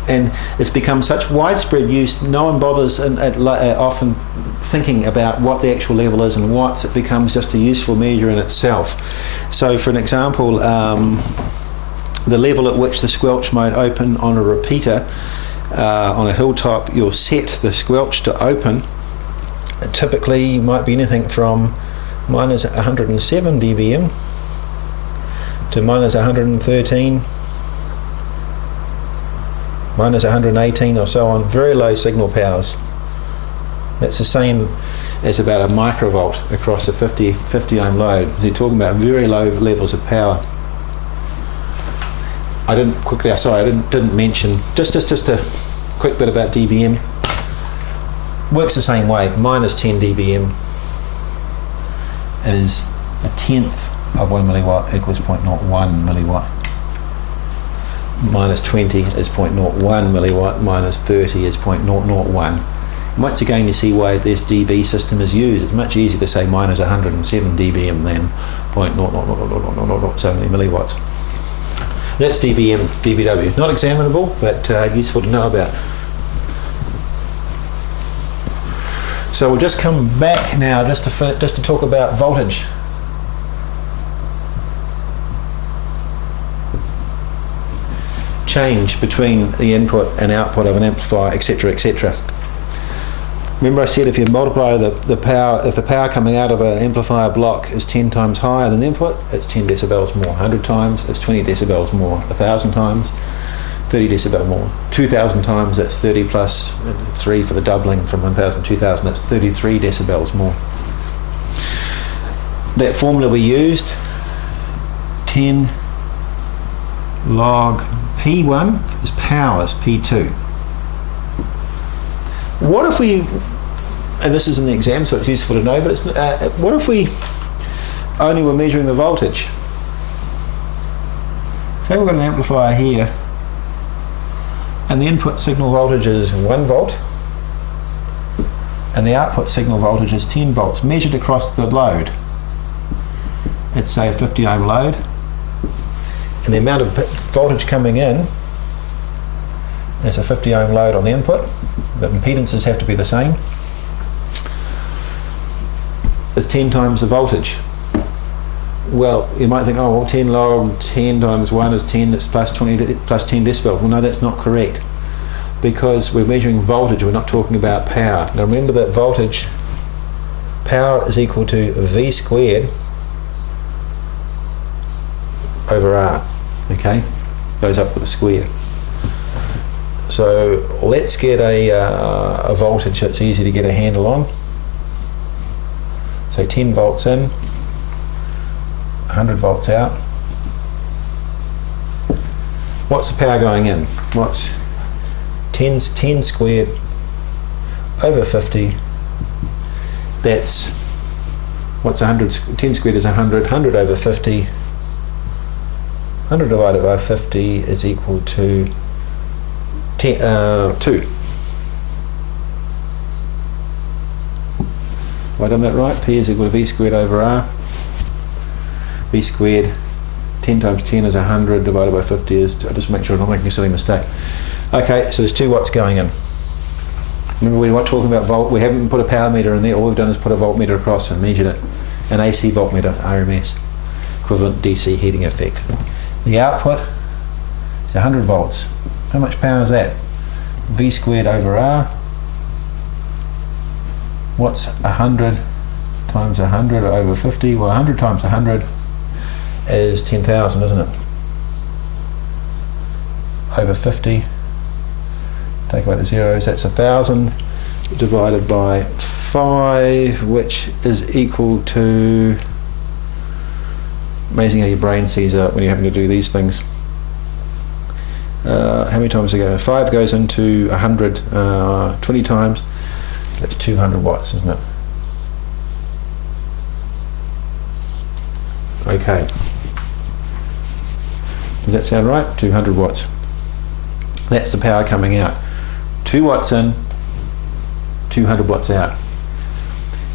and it's become such widespread use, no one bothers often thinking about what the actual level is and watts. It becomes just a useful measure in itself. So for an example, the level at which the squelch might open on a repeater on a hilltop, you'll set the squelch to open. It typically might be anything from minus 107 dBm to minus 113, minus 118 or so on, very low signal powers. That's the same as about a microvolt across a 50 ohm load. So you're talking about very low levels of power. I didn't mention, just a quick bit about dBm. Works the same way. Minus 10 dBm is a tenth of 1 milliwatt equals 0.01 milliwatt. Minus 20 is 0.01 milliwatt, minus 30 is 0.001. And once again you see why this dB system is used. It's much easier to say minus 107 dBm than 0.070 milliwatts. That's dBm, dBW. Not examinable, but useful to know about. So we'll just come back now just to talk about voltage. Change between the input and output of an amplifier, etc., etc. Remember I said if you multiply the power, if the power coming out of an amplifier block is 10 times higher than the input, it's 10 decibels more. 100 times, it's 20 decibels more. 1,000 times, 30 decibels more. 2,000 times, that's 30 plus 3 for the doubling from 1,000 to 2,000, that's 33 decibels more. That formula we used, 10 log P1 is powers P2. What if we, and this is in the exam so it's useful to know, but it's, what if we only were measuring the voltage? Say we've got an amplifier here and the input signal voltage is 1 volt and the output signal voltage is 10 volts measured across the load. it's say a 50 ohm load, and the amount of voltage coming in is a 50 ohm load on the input. The impedances have to be the same. It's 10 times the voltage. Well, you might think, oh, well, 10 log, 10 times 1 is 10, it's plus 20, plus 10 decibels. Well, no, that's not correct, because we're measuring voltage, we're not talking about power. Now remember that voltage, power is equal to V squared over R, okay? Goes up with a square. So let's get a voltage that's easy to get a handle on. So 10 volts in, 100 volts out. What's the power going in? What's 10 squared over 50? That's, what's 100? 10 squared is 100. 100 over 50. 100 divided by 50 is equal to 2. Have I done that right? P is equal to V squared over R. V squared, 10 times 10 is 100, divided by 50 is, I just make sure I'm not making a silly mistake. Okay, so there's 2 watts going in. Remember, we're not talking about volt, we haven't put a power meter in there, all we've done is put a voltmeter across and measured it. An AC voltmeter, RMS, equivalent DC heating effect. The output is 100 volts. How much power is that? V squared over R. What's 100 times 100 over 50? Well, 100 times 100 is 10,000, isn't it? Over 50, take away the zeros, that's 1,000 divided by 5, which is equal to, amazing how your brain sees out when you're having to do these things. How many times ago? 5 goes into 100, 20 times, that's 200 watts, isn't it? Okay. Does that sound right? 200 watts. That's the power coming out. 2 watts in, 200 watts out.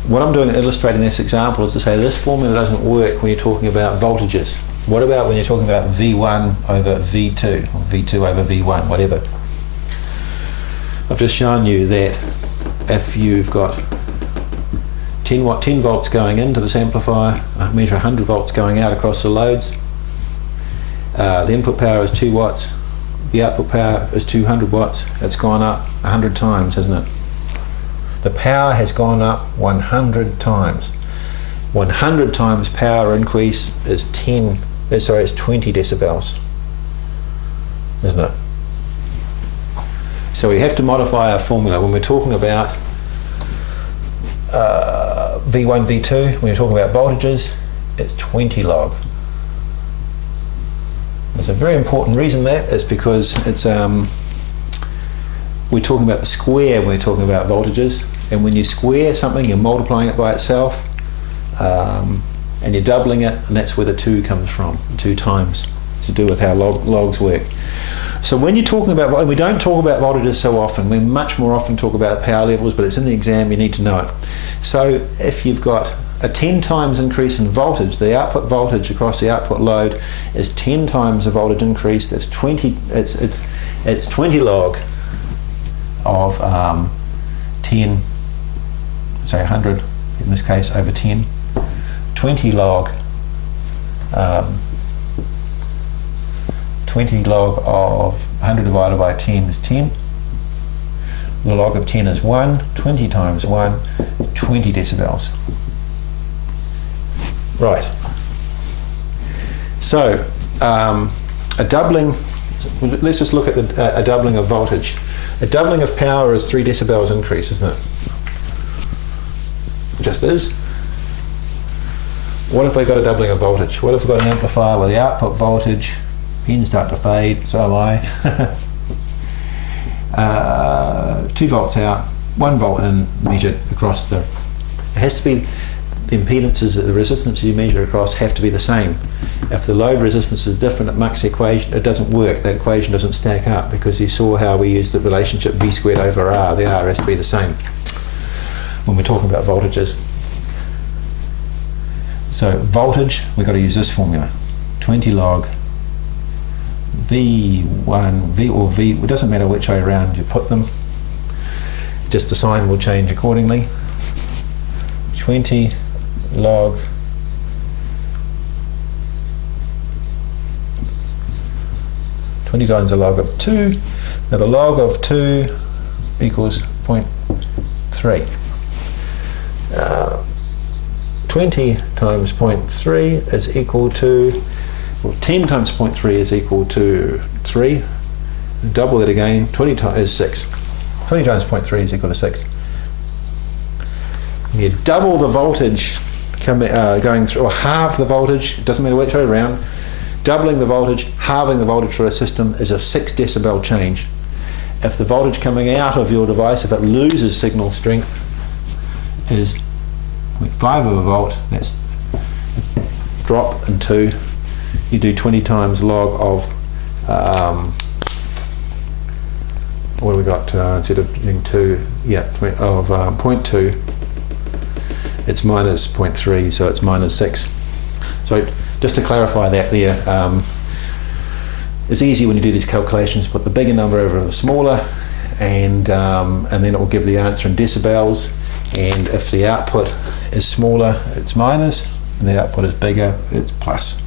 What I'm doing illustrating this example is to say this formula doesn't work when you're talking about voltages. What about when you're talking about V1 over V2, or V2 over V1, whatever? I've just shown you that if you've got 10 volts going into this amplifier, I measure 100 volts going out across the loads. The input power is 2 watts, the output power is 200 watts. It's gone up 100 times, hasn't it? The power has gone up 100 times. 100 times power increase is 20 decibels, isn't it? So we have to modify our formula when we're talking about V1, V2. When you're talking about voltages, it's 20 log. There's a very important reason that is because it's we're talking about the square when we're talking about voltages, and when you square something you're multiplying it by itself, and you're doubling it, and that's where the 2 comes from, 2 times. It's to do with how logs work. So when you're talking about, we don't talk about voltages so often, we much more often talk about power levels, but it's in the exam, you need to know it. So if you've got a 10 times increase in voltage, the output voltage across the output load is 10 times the voltage increase. That's 20. It's 20 log of 10, say 100 in this case over 10. 20 log 20 log of 100 divided by 10 is 10. The log of 10 is 1. 20 times 1, 20 decibels. Right. So a doubling, let's just look at a doubling of voltage. A doubling of power is 3 decibels increase, isn't it? It just is. What if we got a doubling of voltage? What if we've got an amplifier where the output voltage, pins start to fade, so am I. 2 volts out, 1 volt in, measured across the, it has to be, the impedances, the resistance you measure across have to be the same. If the load resistance is different, it makes the equation, it doesn't work, that equation doesn't stack up, because you saw how we used the relationship V squared over R, the R has to be the same when we're talking about voltages. So voltage, we've got to use this formula. 20 log V1, V or V, it doesn't matter which way around you put them, just the sign will change accordingly. 20 log times the log of 2. Now the log of 2 equals 0.3. 20 times 0.3 is equal to, well, 10 times 0.3 is equal to 3. Double it again, 20 times is 6. 20 times 0.3 is equal to 6. You double the voltage going through, or halve the voltage, it doesn't matter which way around. Doubling the voltage, halving the voltage for a system is a 6 decibel change. If the voltage coming out of your device, if it loses signal strength, is 0.5 of a volt, that's a drop in 2. You do 20 times log of, what have we got, instead of doing 2, yeah, of 0.2, it's minus 0.3, so it's minus 6. So just to clarify that there, it's easy when you do these calculations, put the bigger number over the smaller, and then it will give the answer in decibels, and if the output is smaller, it's minus, and the output is bigger, it's plus.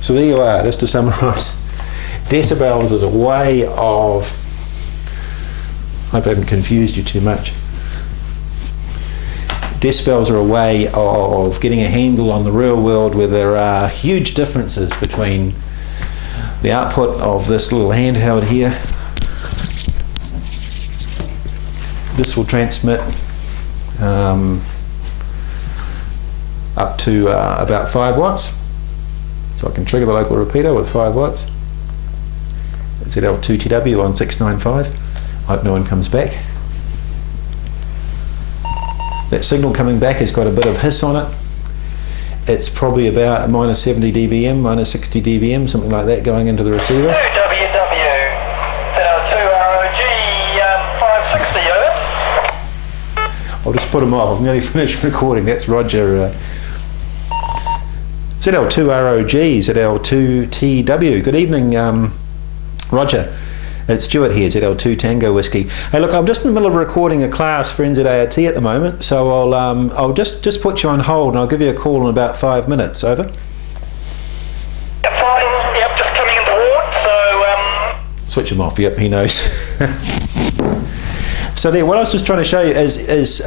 So there you are, just to summarise. Decibels is a way of, I hope I haven't confused you too much. Decibels are a way of getting a handle on the real world where there are huge differences between the output of this little handheld here. This will transmit up to about 5 watts. So I can trigger the local repeater with 5 watts. It's ZL2TW on 695. I hope no one comes back. That signal coming back has got a bit of hiss on it. It's probably about minus 70 dBm, minus 60 dBm, something like that, going into the receiver. I'll just put them off. I've nearly finished recording. That's Roger. ZL2ROG, ZL2TW. Good evening, Roger. It's Stuart here, ZL2 Tango Whiskey. Hey, look, I'm just in the middle of recording a class for NZART at the moment, so I'll just put you on hold, and I'll give you a call in about 5 minutes. Over. Yep, fine. Yep, just coming in the ward. So switch him off. Yep, he knows. So there, what I was just trying to show you is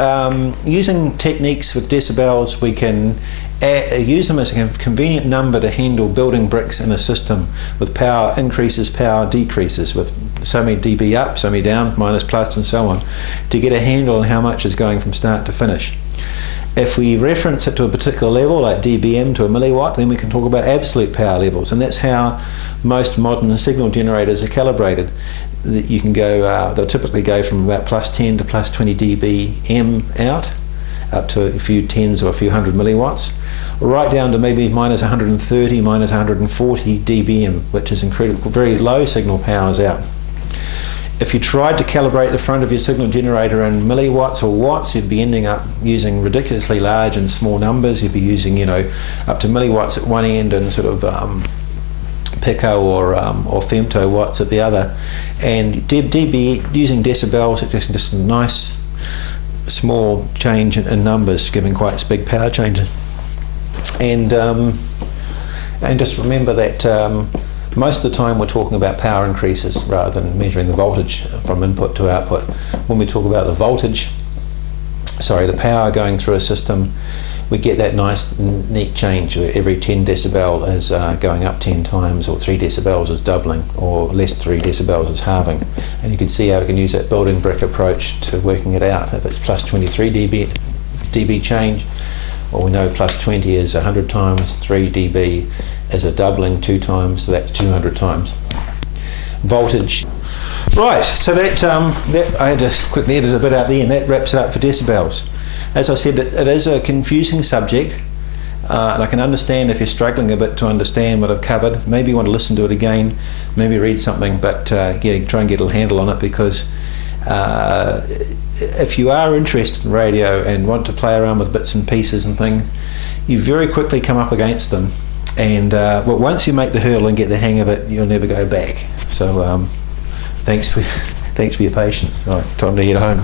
using techniques with decibels, we can use them as a convenient number to handle building bricks in a system with power increases, power decreases, with so many dB up, so many down, minus, plus, and so on, to get a handle on how much is going from start to finish. If we reference it to a particular level, like dBm to a milliwatt, then we can talk about absolute power levels, and that's how most modern signal generators are calibrated. You can go, they'll typically go from about plus 10 to plus 20 dBm out, up to a few tens or a few hundred milliwatts, right down to maybe minus 130, minus 140 dBm, which is incredible, very low signal powers out. If you tried to calibrate the front of your signal generator in milliwatts or watts, you'd be ending up using ridiculously large and small numbers. You'd be using, you know, up to milliwatts at one end and sort of pico or femto watts at the other. And dB, using decibels, it's just a nice small change in numbers, giving quite big power changes. And just remember that most of the time we're talking about power increases rather than measuring the voltage from input to output. When we talk about the voltage, the power going through a system, we get that nice neat change where every 10 decibel is going up 10 times, or 3 decibels is doubling, or less 3 decibels is halving. And you can see how we can use that building brick approach to working it out. If it's plus 23 dB change, well, we know plus 20 is 100 times, 3 dB is a doubling 2 times, so that's 200 times. Voltage. Right, so that I had to quickly edit a bit out there, and that wraps it up for decibels. As I said, it is a confusing subject, and I can understand if you're struggling a bit to understand what I've covered. Maybe you want to listen to it again, maybe read something, but yeah, try and get a handle on it, because if you are interested in radio and want to play around with bits and pieces and things, you very quickly come up against them, and well, once you make the hurdle and get the hang of it, you'll never go back. So thanks for your patience. All right, time to head home.